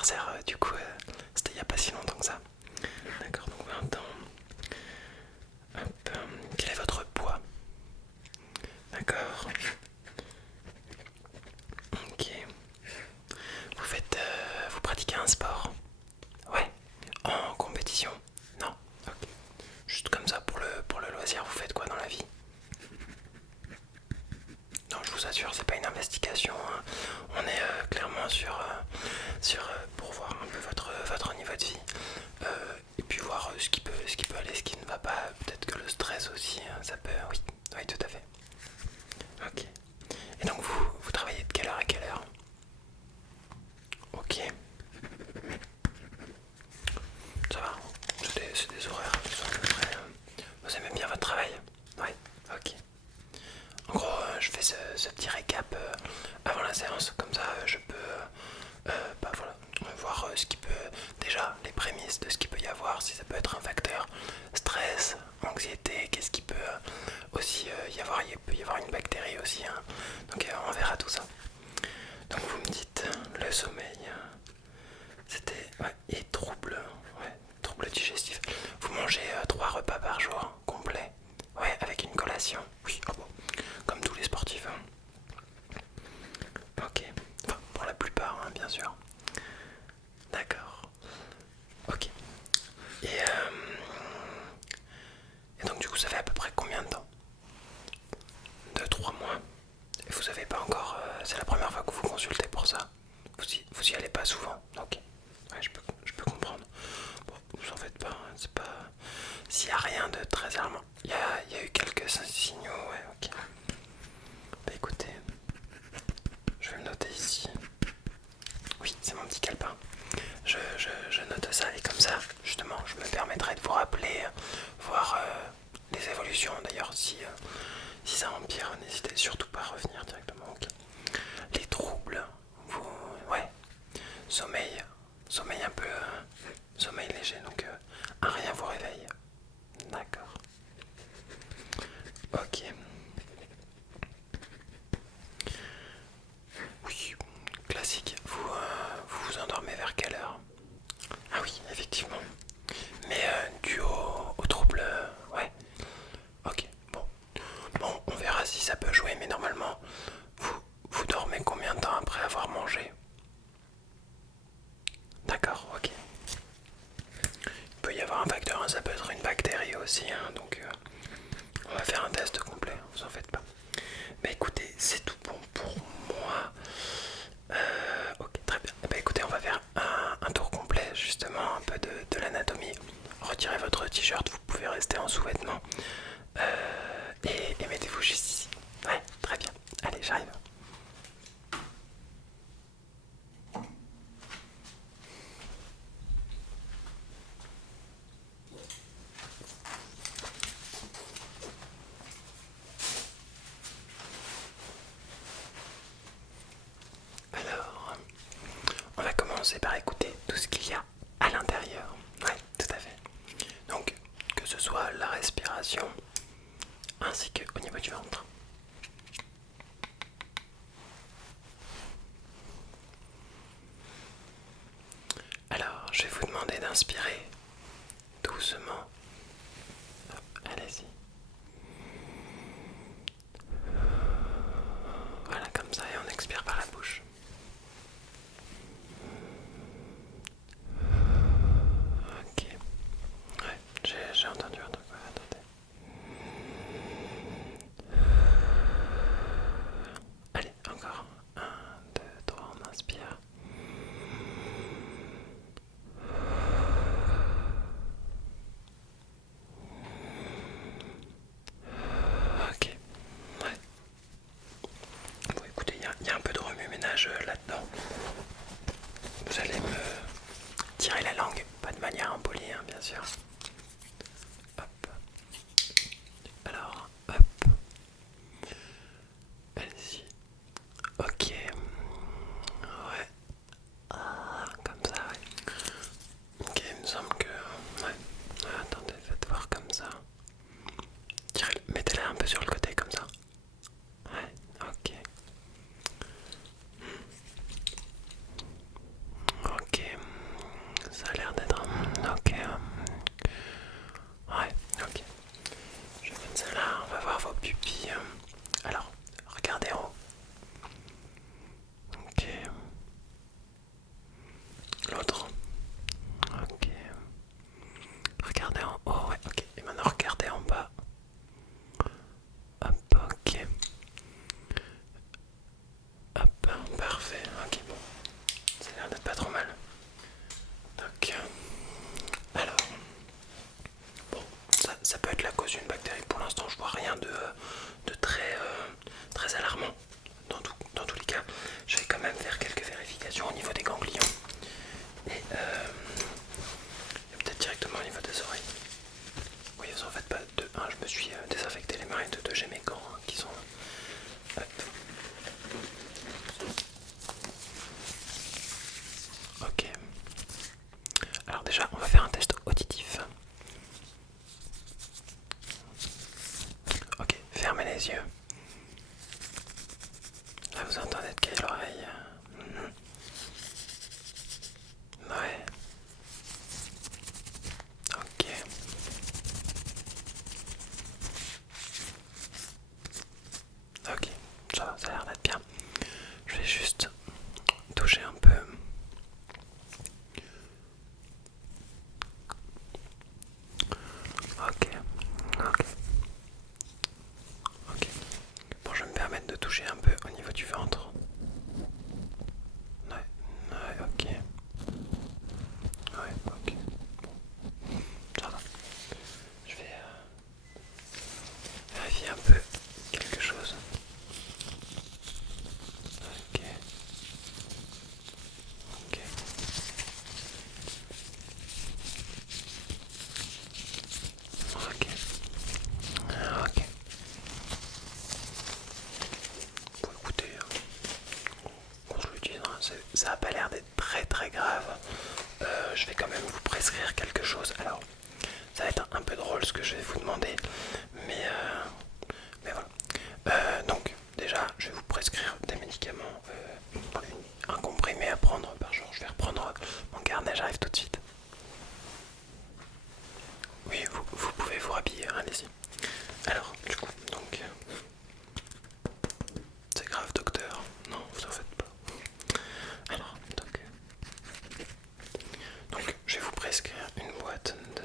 anniversaire, du coup, c'était il n'y a pas si longtemps que ça. D'accord, donc 20 ans. Hop, quel est votre poids? D'accord. Ok. Vous pratiquez un sport? Ouais. En compétition? Non. Ok. Juste comme ça pour le loisir, vous faites quoi dans la vie? Non, je vous assure, c'est pas une investigation, hein. On est clairement pour voir un peu votre niveau de vie. Et puis voir ce qui peut aller, ce qui ne va pas. Peut-être que le stress aussi, hein, ça peut. Oui, oui, tout à fait. Ok. Et donc vous travaillez de quelle heure à quelle heure? Ok, ça va. C'est des horaires qui sont à peu près. Vous aimez bien votre travail? Ouais, ok. En gros, je fais ce petit récap avant la séance, comme ça je peux bah voilà, voir ce qui peut, déjà les prémices de ce qu'il peut y avoir, si ça peut être un facteur stress, anxiété, qu'est-ce qui peut aussi y avoir, il peut y avoir une bactérie aussi, hein. Donc on verra tout ça. Donc vous me dites le sommeil, c'était ouais, et troubles digestifs. Vous mangez 3 repas par jour complet, ouais, avec une collation. Oui, oh bon, comme tous les sportifs, hein. Ok, enfin pour la plupart, hein, bien sûr. D'accord. Ok. Et donc du coup ça fait à peu près combien de temps? 2 3 mois. Et vous avez pas encore. C'est la première fois que vous consultez pour ça. Vous y allez pas souvent. Ok. Ouais, je peux comprendre. Bon, vous en faites pas, hein, c'est pas. S'il y a rien de très alarmant. Il y a eu quelques signaux, ouais, ok. Bah écoutez, je vais le noter ici. Oui, c'est mon petit calepin. Je note ça et comme ça, justement, je me permettrai de vous rappeler, voir les évolutions. D'ailleurs, si ça empire, n'hésitez surtout pas à revenir directement. Ok. Les troubles, vous, ouais, sommeil, sommeil un peu, sommeil léger, donc un rien vous réveille. D'accord. Ok. Oui, classique. Vous vous endormez vers quelle heure? Ah oui, effectivement. Mais dû au trouble, ouais. Ok, bon. Bon, on verra si ça peut jouer, mais normalement, vous dormez combien de temps après avoir mangé? D'accord, ok. Il peut y avoir un facteur, hein, ça peut être une bactérie aussi, hein, donc on va faire un test complet, hein, vous en faites pas. Mais écoutez, c'est tout bon pour moi. Ok, très bien. Eh ben, écoutez, on va faire un tour complet, justement, un peu de l'anatomie. Retirez votre t-shirt, vous pouvez rester en sous-vêtements. Et mettez-vous juste ici. Ouais, très bien. Allez, j'arrive. Alors, on va commencer par écouter tout ce qu'il y a à l'intérieur. Ouais, tout à fait. Donc, que ce soit la respiration ainsi qu'au niveau du ventre. Alors, je vais vous demander d'inspirer doucement. Allez-y. Voilà, comme ça, et on expire par la bouche. Ok. Ouais, j'ai entendu un truc. Ouais, attendez. Allez, encore. Un, 2, 3, on inspire. Ok. Ouais. Bon, écoutez, il y a un peu de remue-ménage là-dedans. Vous allez me tirer la langue, pas de manière impolie, hein, bien sûr. Hop. Alors, hop. Allez-y. Ok. Ouais. Ah, comme ça, ouais. Ok, il me semble que. Ouais. Attendez, faites voir comme ça. Mettez-la un peu sur le côté, comme ça. Ouais, ok. Ok. pas l'air d'être très très grave. Je vais quand même vous prescrire quelque chose. Alors, ça va être un peu drôle ce que je vais vous demander, mais voilà. Donc, déjà, je vais vous prescrire des médicaments, un comprimé à prendre par jour. Je vais reprendre mon carnet, j'arrive tout de suite. Oui, vous pouvez vous rhabiller, hein, allez-y. Alors, du coup, donc... C'est grave, docteur. Non, vous en faites pas. Alors, je vais vous prescrire une boîte de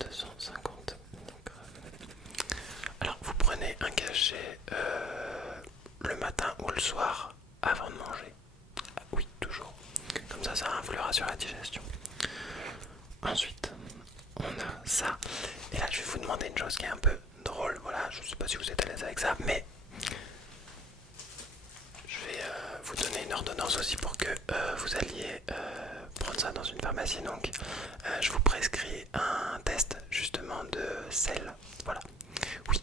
250 grammes. Alors, vous prenez un cachet le matin ou le soir avant de manger. Ah, oui, toujours. Comme ça influera sur la digestion. Ensuite, on a ça. Et là, je vais vous demander une chose qui est un peu drôle. Voilà, je ne sais pas si vous êtes à l'aise avec ça, mais je vais vous donner une ordonnance aussi pour que vous alliez prendre ça dans une pharmacie. Donc, je vous prescris un test justement de sel. Voilà. Oui.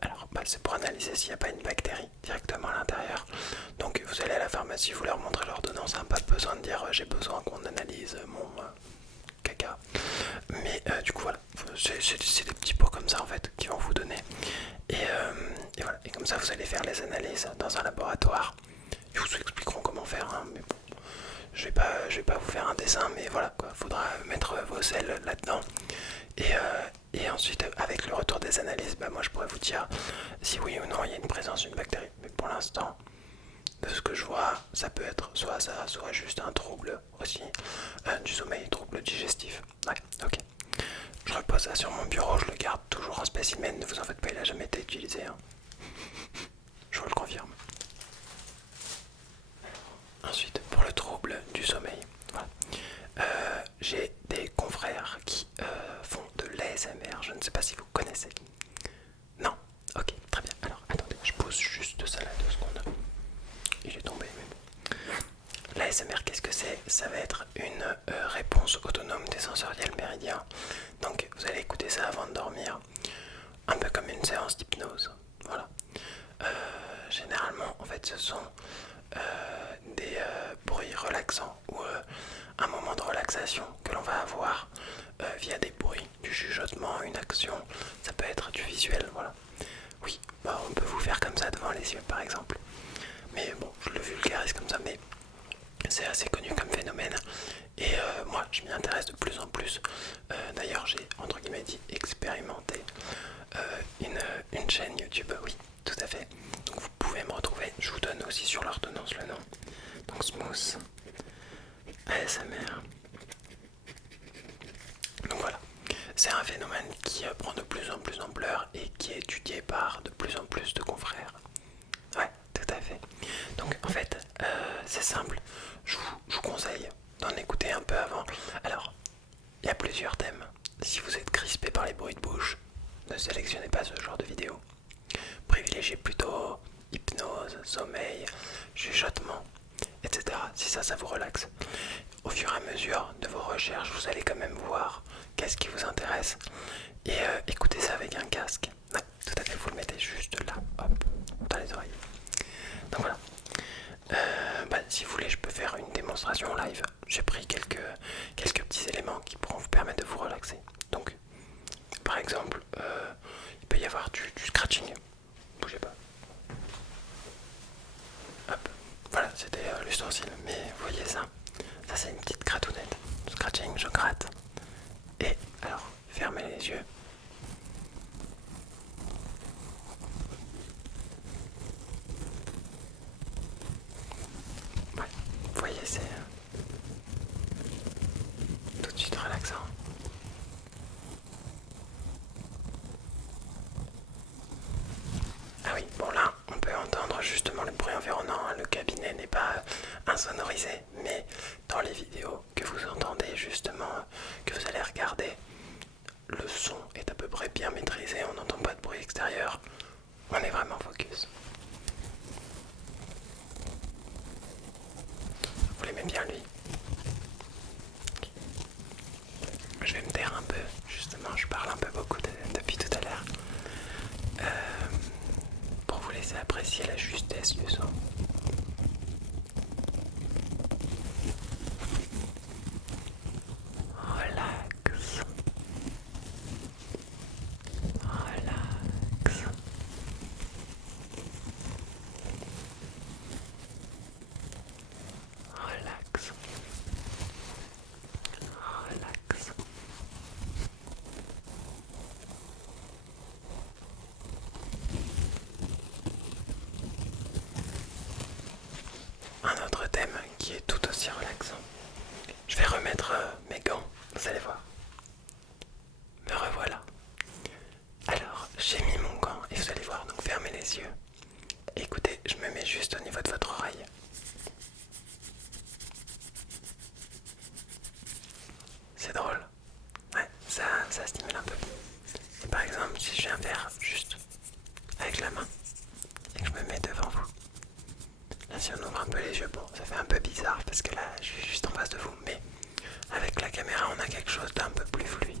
Alors, c'est pour analyser s'il n'y a pas une bactérie directement à l'intérieur. Donc, vous allez à la pharmacie, vous leur montrez l'ordonnance. Hein, pas besoin de dire j'ai besoin qu'on analyse mon caca. Mais du coup, voilà. C'est des petits pots comme ça en fait qui vont vous donner. Et voilà. Et comme ça, vous allez faire les analyses dans un laboratoire. Ils vous expliqueront comment faire. Hein, mais bon, je vais pas vous faire un dessin, mais voilà quoi. Faudra mettre vos sels là-dedans. Et ensuite, avec le retour des analyses, moi je pourrais vous dire si oui ou non il y a une présence d'une bactérie. Mais pour l'instant, de ce que je vois, ça peut être soit ça, soit juste un trouble aussi du sommeil, trouble digestif. Ouais, ok. Je repose ça sur mon bureau, je le garde toujours en spécimen, ne vous en faites pas, il a jamais été utilisé. Hein. Je vous le confirme. Ensuite, pour le trouble du sommeil, voilà. J'ai des confrères qui font de l'ASMR, je ne sais pas si vous connaissez. Non. Ok, très bien. Alors, attendez, je pose juste ça là 2 secondes. Il est tombé, mais bon. L'ASMR, qu'est-ce que c'est? Ça va être une réponse autonome des sensoriels méridiens. Donc, vous allez écouter ça avant de dormir. Un peu comme une séance d'hypnose. Voilà. Généralement, en fait, ce sont des bruits relaxants ou un moment de relaxation que l'on va avoir via des bruits, du chuchotement, une action. Ça peut être du visuel, voilà. Oui, on peut vous faire comme ça devant les yeux, par exemple. Mais bon, je le vulgarise comme ça, mais c'est assez connu comme phénomène. Et moi, je m'y intéresse de plus en plus. D'ailleurs, j'ai, entre guillemets, dit expérimenté une chaîne YouTube, oui, tout à fait. Donc vous pouvez me retrouver, je vous donne aussi sur l'ordonnance le nom. Donc Smooth ASMR. Donc voilà, c'est un phénomène qui prend de plus en plus d'ampleur et qui est étudié par de plus en plus de confrères. Ouais, tout à fait. Donc en fait, c'est simple, je vous conseille d'en écouter un peu avant. Alors, il y a plusieurs thèmes. Si vous êtes crispé par les bruits de bouche, ne sélectionnez pas ce genre de vidéo. Privilégiez plutôt hypnose, sommeil, chuchotement, etc. Si ça vous relaxe. Au fur et à mesure de vos recherches, vous allez quand même voir qu'est-ce qui vous intéresse. Et écoutez ça avec un casque. Ouais, tout à fait, vous le mettez juste là, hop, dans les oreilles. Donc voilà. Si vous voulez, je peux faire une démonstration live. J'ai pris quelques petits éléments qui pourront vous permettre de vous relaxer. Donc, par exemple, il peut y avoir du scratching. Bougez pas. Hop. Voilà, c'était l'ustensile. Mais vous voyez ça? Ça, c'est une petite gratounette. Scratching, je gratte. Et alors, fermez les yeux. Ouais, vous voyez, c'est tout de suite relaxant. Ah oui, bon là, on peut entendre justement le bruit environnant. Le cabinet n'est pas insonorisé, mais dans les vidéos que vous entendez justement, que vous allez regarder, le son est à peu près bien maîtrisé, on n'entend pas de bruit extérieur. On est vraiment focus. Vous l'aimez bien lui? Okay. Je vais me taire un peu, justement, je parle un peu beaucoup depuis tout à l'heure. Pour vous laisser apprécier la justesse du son. si relaxant. Je vais remettre mes gants, vous allez voir. Me revoilà. Alors, j'ai mis mon gant et vous allez voir, donc fermez les yeux. Écoutez, je me mets juste au niveau de votre oreille. C'est drôle. Ouais, ça stimule un peu. Et par exemple, si je viens faire juste avec la main et que je me mets devant vous. Là, si on ouvre un peu les yeux, bon, ça fait un peu bizarre parce que là, je suis juste en face de vous. Mais avec la caméra, on a quelque chose d'un peu plus fluide.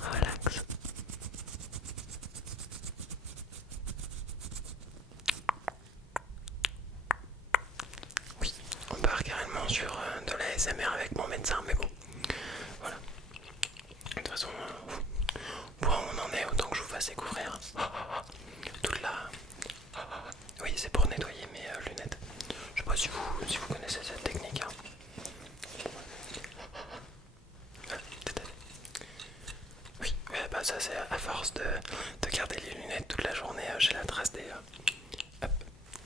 Relax. Oui, on part carrément sur de la SMR avec mon médecin, mais bon, voilà. De toute façon, pour où on en est, autant que je vous fasse découvrir toute la... Oui, c'est pour nettoyer mes lunettes. Je sais pas si vous connaissez cette technique. Hein. Tout à fait. Oui, bah ça c'est à force de garder les lunettes toute la journée, j'ai la trace des... Hop.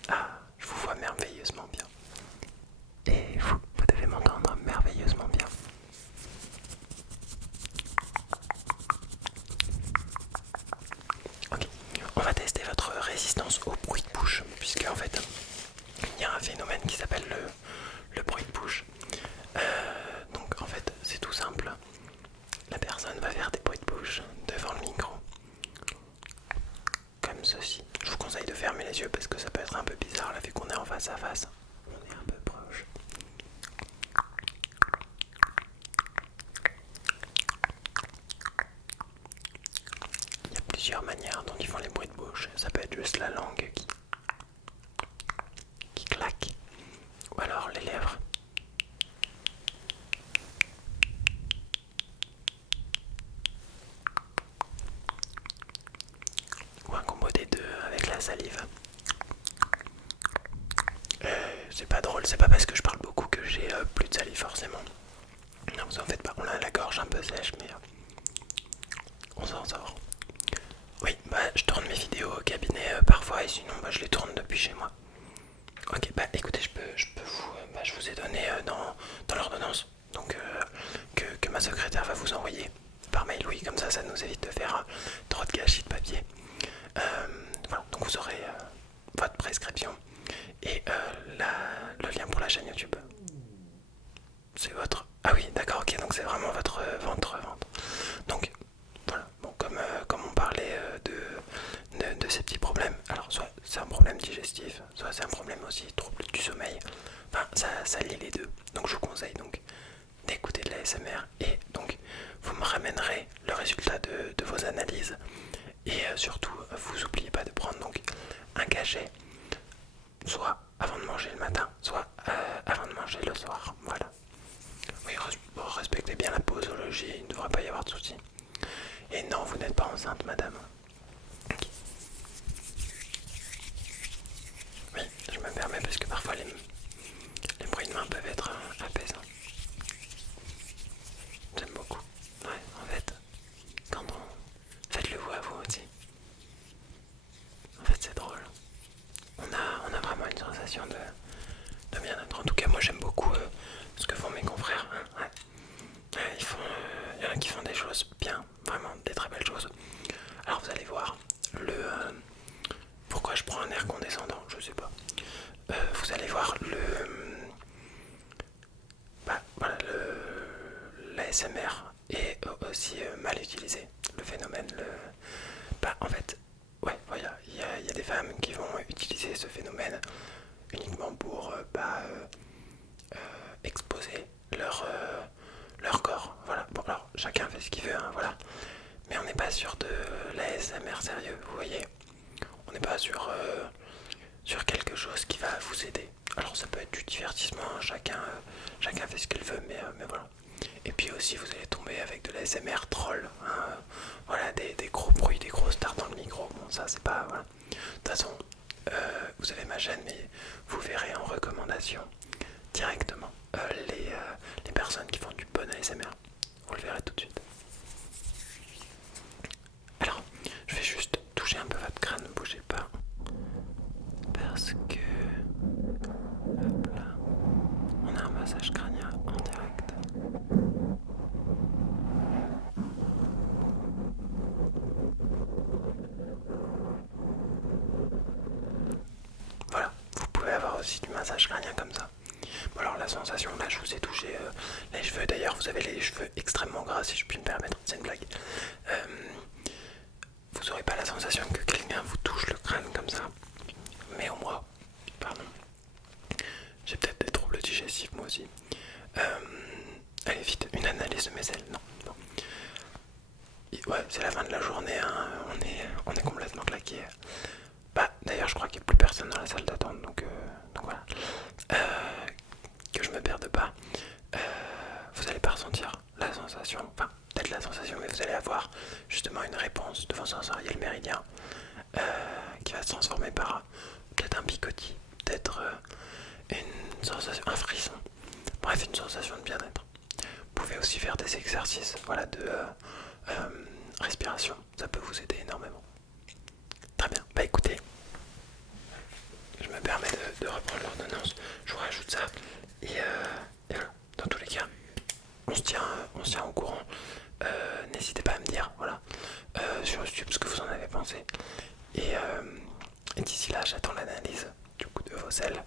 Ah, je vous vois merveilleusement bien. Et vous devez m'entendre merveilleusement bien. Ok, on va tester votre résistance au bruit de bouche, puisque en fait, il y a un phénomène qui s'appelle le bruit de bouche. Donc en fait, c'est tout simple. La personne va faire des bruits de bouche devant le micro. Comme ceci. Je vous conseille de fermer les yeux parce que ça peut être un peu bizarre là vu qu'on est en face à face. On est un peu proche. Il y a plusieurs manières dont ils font les bruits de bouche. Ça peut être juste la langue qui claque. Ou alors les lèvres. Ou un combo des deux avec la salive. C'est pas drôle, c'est pas parce que je parle beaucoup que j'ai plus de salive forcément. Non, vous en faites pas, on a la gorge un peu sèche, mais on s'en sort. Oui, bah je tourne mes vidéos au cabinet parfois et sinon bah, je les tourne depuis chez moi. Ok, bah écoutez, je vous ai donné dans l'ordonnance donc que ma secrétaire va vous envoyer par mail, oui, comme ça nous évite de faire trop de gâchis de papier. Voilà, donc vous aurez votre prescription et le lien pour la chaîne YouTube. C'est votre... Ah oui, d'accord, ok, donc c'est vraiment votre ventre. Donc, voilà, bon, comme on parlait de ces petits problèmes, alors soit c'est un problème digestif, soit c'est un problème aussi trouble du sommeil, enfin, ça lie les deux. Donc je vous conseille donc d'écouter de la SMR et donc vous me ramènerez le résultat de vos analyses et surtout, vous oubliez pas de prendre donc un cachet, soit avant de manger le matin, soit avant de manger le soir, voilà. Oui, respectez bien la posologie, il ne devrait pas y avoir de soucis. Et non, vous n'êtes pas enceinte, madame. Okay. Oui, je me permets parce que parfois les bruits de main peuvent être apaisants. J'aime beaucoup. Ouais, en fait, quand on... Faites-le vous à vous aussi. En fait, c'est drôle. On a vraiment une sensation de bien-être. En tout cas, moi j'aime beaucoup ce que font mes confrères. Ouais. Il y en a qui font des choses bien, vraiment des très belles choses. Alors vous allez voir, pourquoi je prends un air condescendant, je sais pas. Vous allez voir voilà, l'ASMR est aussi mal utilisé. Le phénomène, en fait, ouais, voilà, il y a des femmes qui vont utiliser ce phénomène uniquement pour exposer leur corps. Voilà, bon alors chacun fait ce qu'il veut, hein, voilà. Mais on n'est pas sur de l'ASMR sérieux, vous voyez. On n'est pas sur quelque chose qui va vous aider. Alors ça peut être du divertissement, hein, chacun fait ce qu'il veut, mais voilà. Et puis aussi vous allez tomber avec de l'ASMR troll, hein, voilà, des gros bruits, des grosses stars dans le micro. Bon ça c'est pas... Voilà. De toute façon, vous avez ma chaîne, mais vous verrez en recommandation directement les personnes qui font du bon ASMR. Vous le verrez tout de suite. Alors, je vais ouais, c'est la fin de la journée, hein. On est complètement claqué. Bah, d'ailleurs, je crois qu'il n'y a plus personne dans la salle d'attente, donc voilà. Que je me perde pas. Euh, vous allez pas ressentir la sensation, enfin, peut-être la sensation, mais vous allez avoir justement une réponse devant sensoriel méridien qui va se transformer par peut-être un picotis, peut-être une sensation, un frisson, bref, une sensation de bien-être. Vous pouvez aussi faire des exercices, voilà, de respiration, ça peut vous aider énormément. Très bien, bah écoutez, je me permets de reprendre l'ordonnance, je vous rajoute ça, et voilà, dans tous les cas, on se tient au courant. N'hésitez pas à me dire, voilà, sur YouTube ce que vous en avez pensé. Et d'ici là, j'attends l'analyse du coup de vos selles.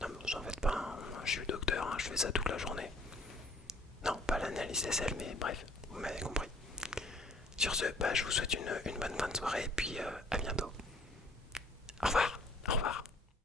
Non, mais vous en faites pas, hein, je suis docteur, hein, je fais ça toute la journée. Non, pas l'analyse des selles, mais bref, vous m'avez compris. Sur ce, bah, je vous souhaite une bonne fin de soirée et puis à bientôt. Au revoir, au revoir.